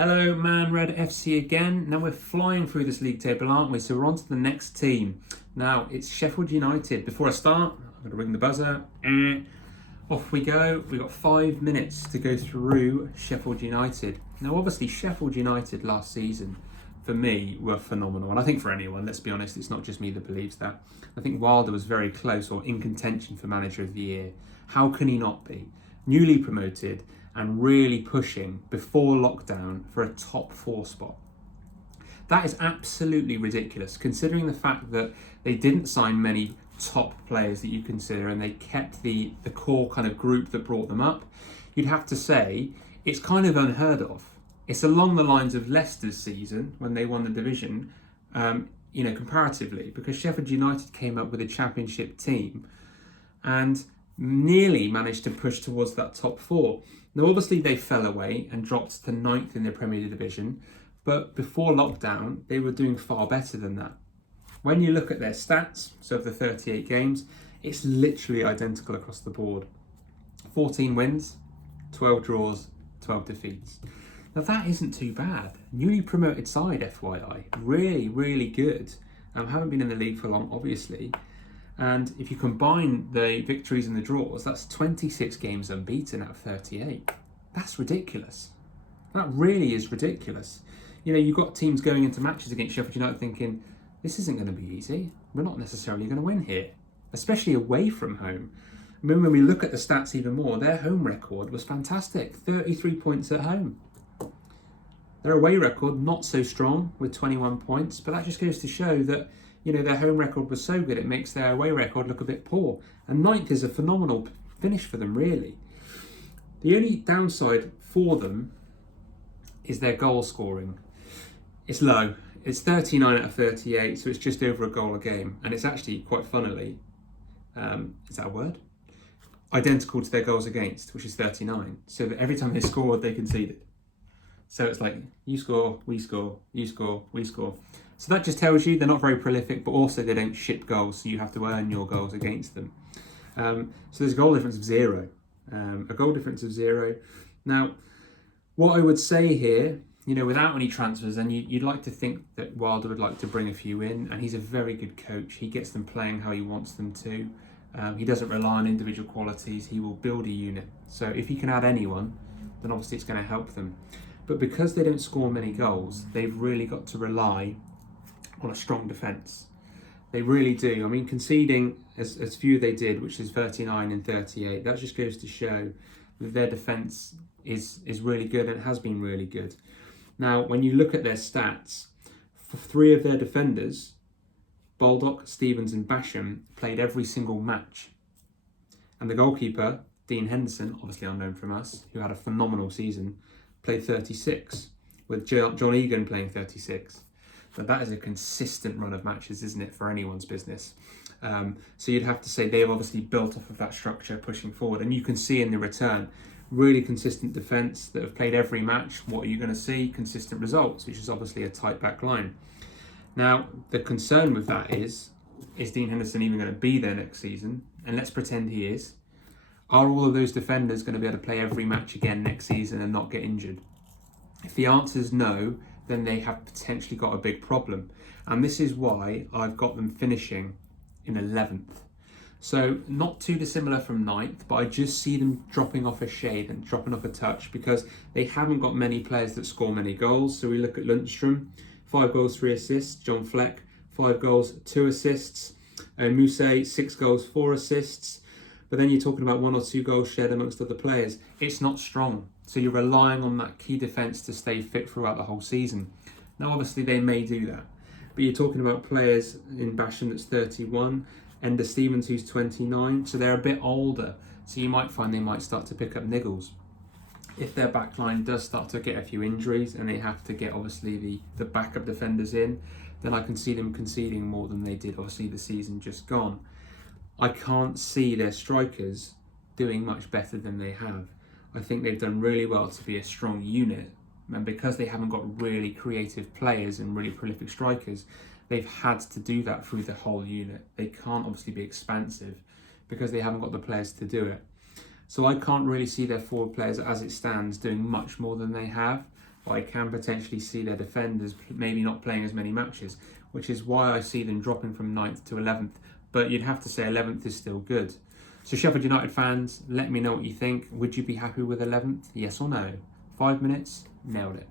Hello, manredFC again. Now we're flying through this league table, aren't we? So we're on to the next team. Now it's Sheffield United. Before I start, I'm going to ring the buzzer. Off we go. We've got 5 minutes to go through Sheffield United. Now obviously Sheffield United last season, for me, were phenomenal. And I think for anyone, let's be honest, it's not just me that believes that. I think Wilder was very close or in contention for Manager of the Year. How can he not be? Newly promoted and really pushing before lockdown for a top 4 spot. That is absolutely ridiculous, considering the fact that they didn't sign many top players that you consider and they kept the core kind of group that brought them up. You'd have to say it's kind of unheard of. It's along the lines of Leicester's season when they won the division, comparatively, because Sheffield United came up with a championship team and nearly managed to push towards that top 4. Now, obviously, they fell away and dropped to 9th in the Premier Division, but before lockdown, they were doing far better than that. When you look at their stats, so of the 38 games, it's literally identical across the board. 14 wins, 12 draws, 12 defeats. Now, that isn't too bad. Newly promoted side, FYI. Really, really good. Haven't been in the league for long, obviously. And if you combine the victories and the draws, that's 26 games unbeaten out of 38. That's ridiculous. That really is ridiculous. You know, you've got teams going into matches against Sheffield United thinking, this isn't going to be easy. We're not necessarily going to win here, especially away from home. I mean, when we look at the stats even more, their home record was fantastic. 33 points at home. Their away record, not so strong with 21 points, but that just goes to show that their home record was so good, it makes their away record look a bit poor. And 9th is a phenomenal finish for them, really. The only downside for them is their goal scoring. It's low. It's 39 out of 38, so it's just over a goal a game. And it's actually, quite funnily, is that a word? Identical to their goals against, which is 39. So that every time they scored, they conceded. So it's like, you score, we score, you score, we score. So that just tells you they're not very prolific, but also they don't ship goals, so you have to earn your goals against them. So there's a goal difference of 0. A goal difference of 0. Now, what I would say here, without any transfers, and you'd like to think that Wilder would like to bring a few in, and he's a very good coach. He gets them playing how he wants them to. He doesn't rely on individual qualities. He will build a unit. So if he can add anyone, then obviously it's going to help them. But because they don't score many goals, they've really got to rely on a strong defence. They really do. I mean, conceding as few they did, which is 39 and 38, that just goes to show that their defence is really good and has been really good. Now, when you look at their stats, for 3 of their defenders, Baldock, Stevens and Basham, played every single match. And the goalkeeper, Dean Henderson, obviously unknown from us, who had a phenomenal season, played 36, with John Egan playing 36. But that is a consistent run of matches, isn't it, for anyone's business? So you'd have to say they've obviously built off of that structure pushing forward. And you can see in the return, really consistent defence that have played every match. What are you going to see? Consistent results, which is obviously a tight back line. Now, the concern with that is Dean Henderson even going to be there next season? And let's pretend he is. Are all of those defenders going to be able to play every match again next season and not get injured? If the answer is no, then they have potentially got a big problem. And this is why I've got them finishing in 11th. So not too dissimilar from 9th, but I just see them dropping off a shade and dropping off a touch because they haven't got many players that score many goals. So we look at Lundstrom, 5 goals, 3 assists. John Fleck, 5 goals, 2 assists. Mousse, 6 goals, 4 assists. But then you're talking about 1 or 2 goals shared amongst other players. It's not strong. So you're relying on that key defence to stay fit throughout the whole season. Now, obviously, they may do that. But you're talking about players in Basham that's 31, Ender Stevens who's 29. So they're a bit older. So you might find they might start to pick up niggles. If their backline does start to get a few injuries and they have to get, obviously, the backup defenders in, then I can see them conceding more than they did, obviously, the season just gone. I can't see their strikers doing much better than they have. I think they've done really well to be a strong unit. And because they haven't got really creative players and really prolific strikers, they've had to do that through the whole unit. They can't obviously be expansive because they haven't got the players to do it. So I can't really see their forward players as it stands doing much more than they have. I can potentially see their defenders maybe not playing as many matches, which is why I see them dropping from 9th to 11th. But you'd have to say 11th is still good. So Sheffield United fans, let me know what you think. Would you be happy with 11th? Yes or no? 5 minutes, nailed it.